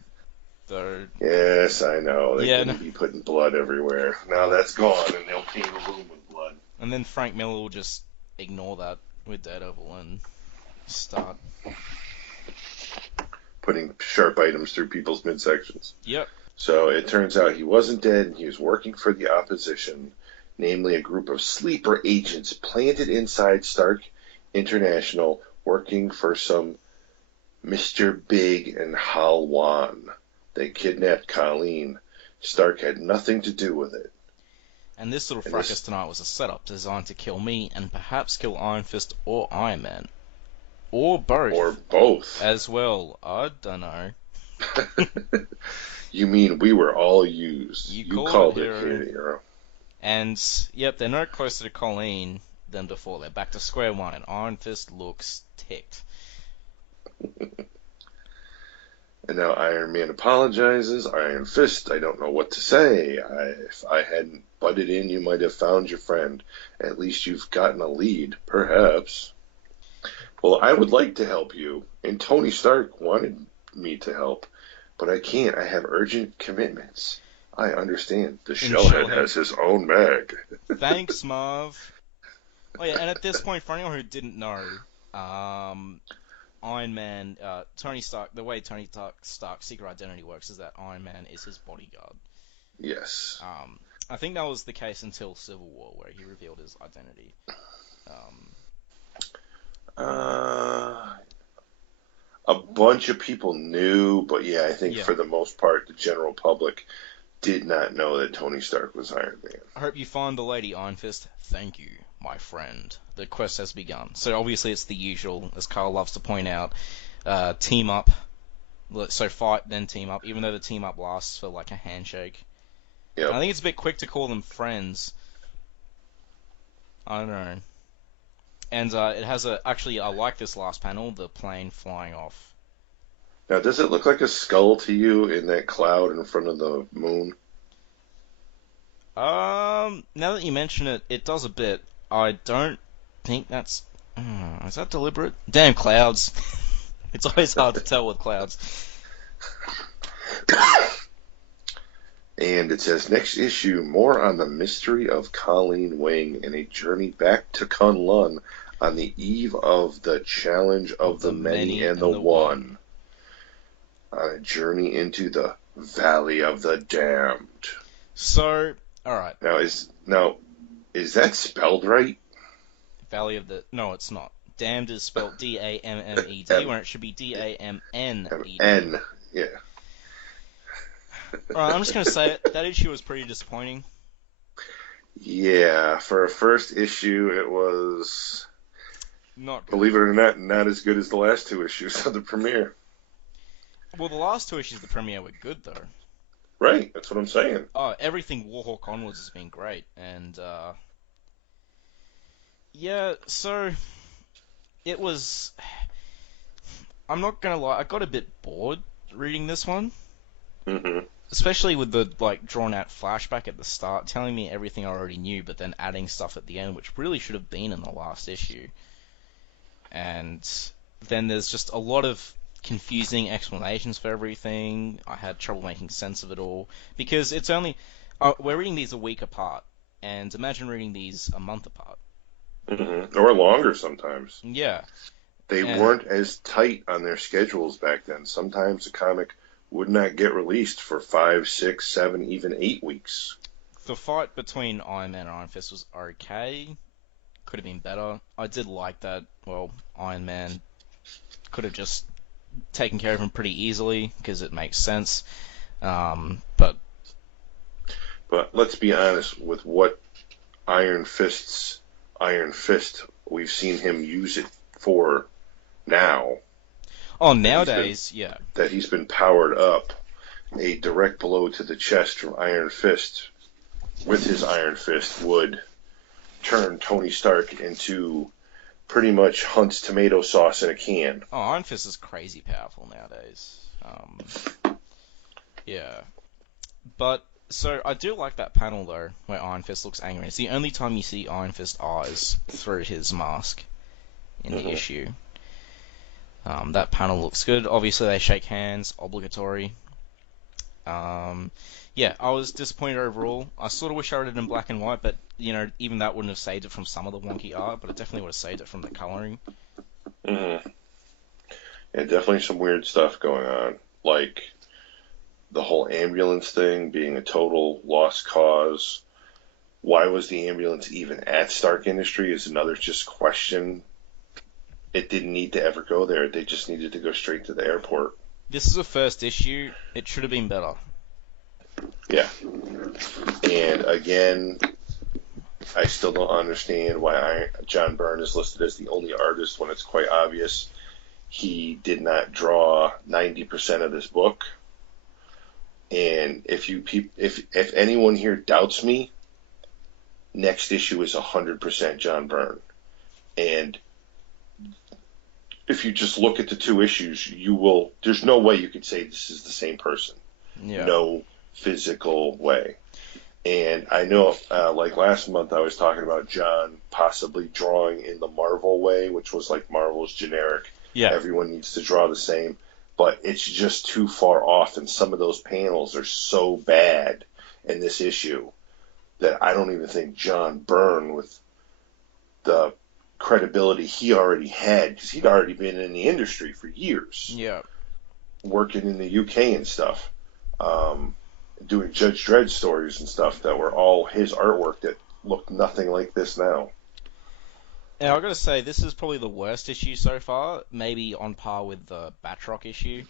though. Yes, I know. They couldn't be putting blood everywhere. Now that's gone, and they'll paint a room with blood. And then Frank Miller will just ignore that with Daredevil and start putting sharp items through people's midsections. Yep. So it turns out he wasn't dead, and he was working for the opposition, namely a group of sleeper agents planted inside Stark International, working for some Mr. Big and Hal Wan. They kidnapped Colleen. Stark had nothing to do with it. And this little fracas tonight was a setup designed to kill me and perhaps kill Iron Fist or Iron Man. Or both. Or both. As well. I don't know. You mean we were all used. You called it, hero. And, yep, they're no closer to Colleen than before. They're back to square one, and Iron Fist looks ticked. And now Iron Man apologizes. Iron Fist, I don't know what to say. If I hadn't butted in, you might have found your friend. At least you've gotten a lead, perhaps. Well, I would like to help you, and Tony Stark wanted me to help, but I can't. I have urgent commitments. I understand. The And Shellhead has his own mag. Thanks, Marv. Oh yeah, and at this point, for anyone who didn't know, Iron Man, Tony Stark, the way Tony Stark's secret identity works is that Iron Man is his bodyguard. Yes. I think that was the case until Civil War, where he revealed his identity. A bunch of people knew, but yeah, I think for the most part, the general public did not know that Tony Stark was Iron Man. I hope you find the Lady Iron Fist. Thank you, my friend. The quest has begun. So obviously it's the usual, as Karl loves to point out, team up. So fight, then team up, even though the team up lasts for like a handshake. Yep. I think it's a bit quick to call them friends. I don't know. And it has actually, I like this last panel, the plane flying off. Now, does it look like a skull to you in that cloud in front of the moon? Now that you mention it, it does a bit. I don't think that's... is that deliberate? Damn clouds. It's always hard to tell with clouds. And it says, next issue, more on the mystery of Colleen Wing and a journey back to Kunlun on the eve of the challenge of the many and the one. On a journey into the Valley of the Damned. So, alright. Now, is that spelled right? Valley of the... No, it's not. Damned is spelled D-A-M-M-E-D, where it should be D-A-M-N-E-D. N, yeah. Alright, I'm just going to say it. That issue was pretty disappointing. Yeah, for a first issue, it was, not good. Believe it or not as good as the last two issues of the premiere. Well, the last two issues of the premiere were good, though. Right, that's what I'm saying. Oh, everything Warhawk onwards has been great, and, yeah, so... It was... I'm not gonna lie, I got a bit bored reading this one. Mm-hmm. Especially with the, like, drawn-out flashback at the start, telling me everything I already knew, but then adding stuff at the end, which really should have been in the last issue. And then there's just a lot of confusing explanations for everything. I had trouble making sense of it all, because it's only... we're reading these a week apart, and imagine reading these a month apart. Mm-hmm. Or longer sometimes. Yeah. They weren't as tight on their schedules back then. Sometimes a comic would not get released for 5, 6, 7, even 8 weeks. The fight between Iron Man and Iron Fist was okay. Could have been better. I did like that, well, Iron Man could have just taken care of him pretty easily, because it makes sense. But let's be honest with what Iron Fist, we've seen him use it for now. Oh, nowadays, yeah. That he's been powered up. A direct blow to the chest from Iron Fist with his Iron Fist would turn Tony Stark into pretty much Hunt's tomato sauce in a can. Oh, Iron Fist is crazy powerful nowadays. Yeah. But, so, I do like that panel, though, where Iron Fist looks angry. It's the only time you see Iron Fist eyes through his mask in the issue. That panel looks good. Obviously, they shake hands, obligatory. Yeah, I was disappointed overall. I sort of wish I read it in black and white, but, you know, even that wouldn't have saved it from some of the wonky art, but it definitely would have saved it from the coloring. Mm-hmm. Yeah, definitely some weird stuff going on. Like, the whole ambulance thing being a total lost cause. Why was the ambulance even at Stark Industry is another just question. It didn't need to ever go there. They just needed to go straight to the airport. This is a first issue. It should have been better. Yeah. And again, I still don't understand why John Byrne is listed as the only artist when it's quite obvious he did not draw 90% of this book. And if anyone here doubts me, next issue is 100% John Byrne. And if you just look at the two issues, there's no way you could say this is the same person. Yeah. No physical way. And I know, like last month, I was talking about John possibly drawing in the Marvel way, which was like Marvel's generic. Yeah. Everyone needs to draw the same. But it's just too far off, and some of those panels are so bad in this issue that I don't even think John Byrne, with the credibility he already had, because he'd already been in the industry for years, Yeah. working in the UK and stuff, doing Judge Dredd stories and stuff that were all his artwork that looked nothing like this now. And I've got to say, this is probably the worst issue so far, maybe on par with the Batroc issue.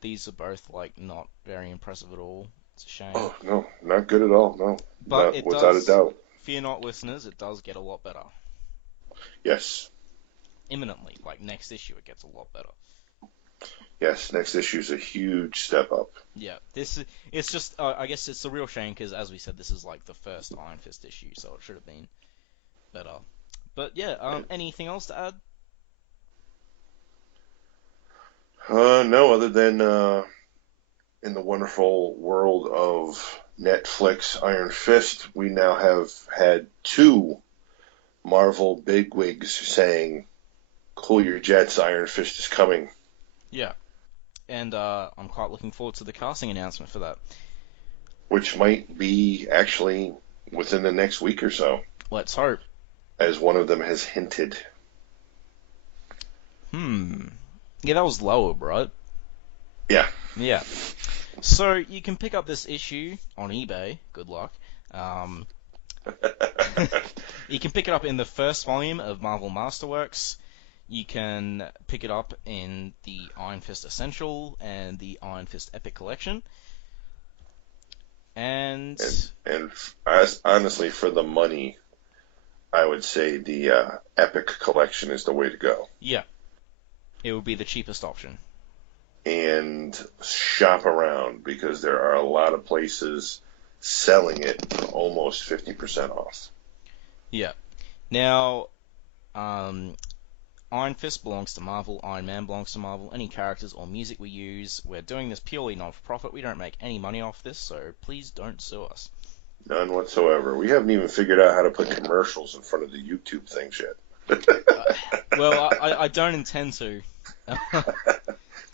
These are both, like, not very impressive at all. It's a shame. Oh, no, not good at all, no. But not, without a doubt. Fear not, listeners, it does get a lot better. Yes. Imminently. Like, next issue, it gets a lot better. Yes, next issue is a huge step up. Yeah, it's just, I guess it's a real shame, because, as we said, this is, like, the first Iron Fist issue, so it should have been better. But, yeah, anything else to add? No, other than in the wonderful world of Netflix Iron Fist, we now have had 2 Marvel bigwigs saying, "Cool your jets, Iron Fist is coming." Yeah, and I'm quite looking forward to the casting announcement for that. Which might be actually within the next week or so. Let's hope. As one of them has hinted. Yeah, that was lower, right? Yeah. Yeah. So, you can pick up this issue on eBay. Good luck. You can pick it up in the first volume of Marvel Masterworks. You can pick it up in the Iron Fist Essential and the Iron Fist Epic Collection. And honestly, for the money, I would say the Epic Collection is the way to go. Yeah. It would be the cheapest option. And shop around, because there are a lot of places selling it for almost 50% off. Yeah. Now, Iron Fist belongs to Marvel, Iron Man belongs to Marvel. Any characters or music we use, we're doing this purely non-for-profit. We don't make any money off this, so please don't sue us. None whatsoever. We haven't even figured out how to put commercials in front of the YouTube things yet. Well, I don't intend to.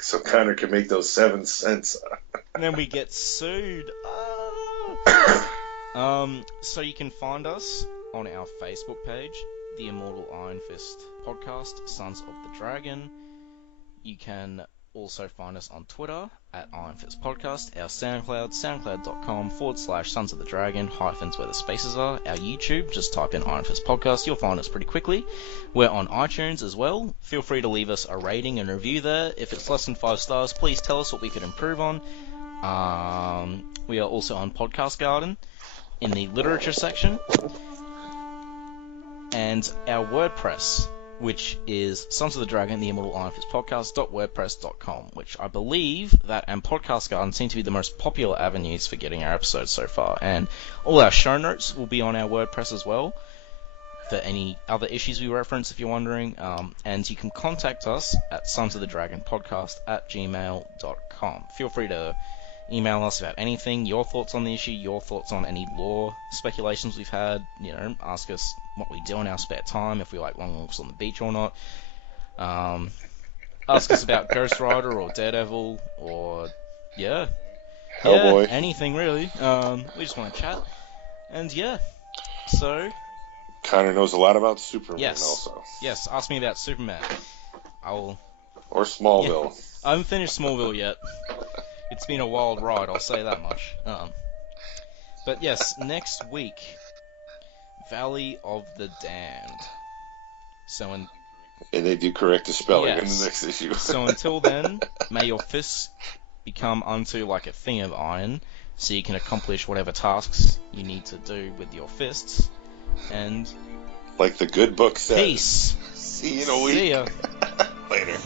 So Connor can make those 7 cents. And then we get sued. So you can find us on our Facebook page, the Immortal Iron Fist Podcast, Sons of the Dragon. You can also find us on Twitter at Iron Fist Podcast, our SoundCloud, soundcloud.com/Sons of the Dragon, hyphens where the spaces are, our YouTube, just type in Iron Fist Podcast, you'll find us pretty quickly. We're on iTunes as well. Feel free to leave us a rating and review there. If it's less than 5 stars, please tell us what we could improve on. We are also on Podcast Garden in the literature section. And our WordPress, which is Sons of the Dragon, the Immortal Iron Fist Podcast.wordpress.com, which I believe that and Podcast Garden seem to be the most popular avenues for getting our episodes so far. And all our show notes will be on our WordPress as well, for any other issues we reference, if you're wondering. And you can contact us at sonsofthedragonpodcast@gmail.com. Feel free to email us about anything, your thoughts on the issue, your thoughts on any lore speculations we've had, ask us what we do in our spare time, if we like long walks on the beach or not. Ask us about Ghost Rider or Daredevil or, Hellboy. Anything really. We just want to chat. And so... Connor knows a lot about Superman also. Yes, ask me about Superman. Or Smallville. Yeah. I haven't finished Smallville yet. It's been a wild ride, I'll say that much. But yes, next week, Valley of the Damned. And they do correct the spelling in the next issue. So until then, may your fists become unto like a thing of iron, so you can accomplish whatever tasks you need to do with your fists. And like the good book says. Peace. See you in a week. See ya. Later.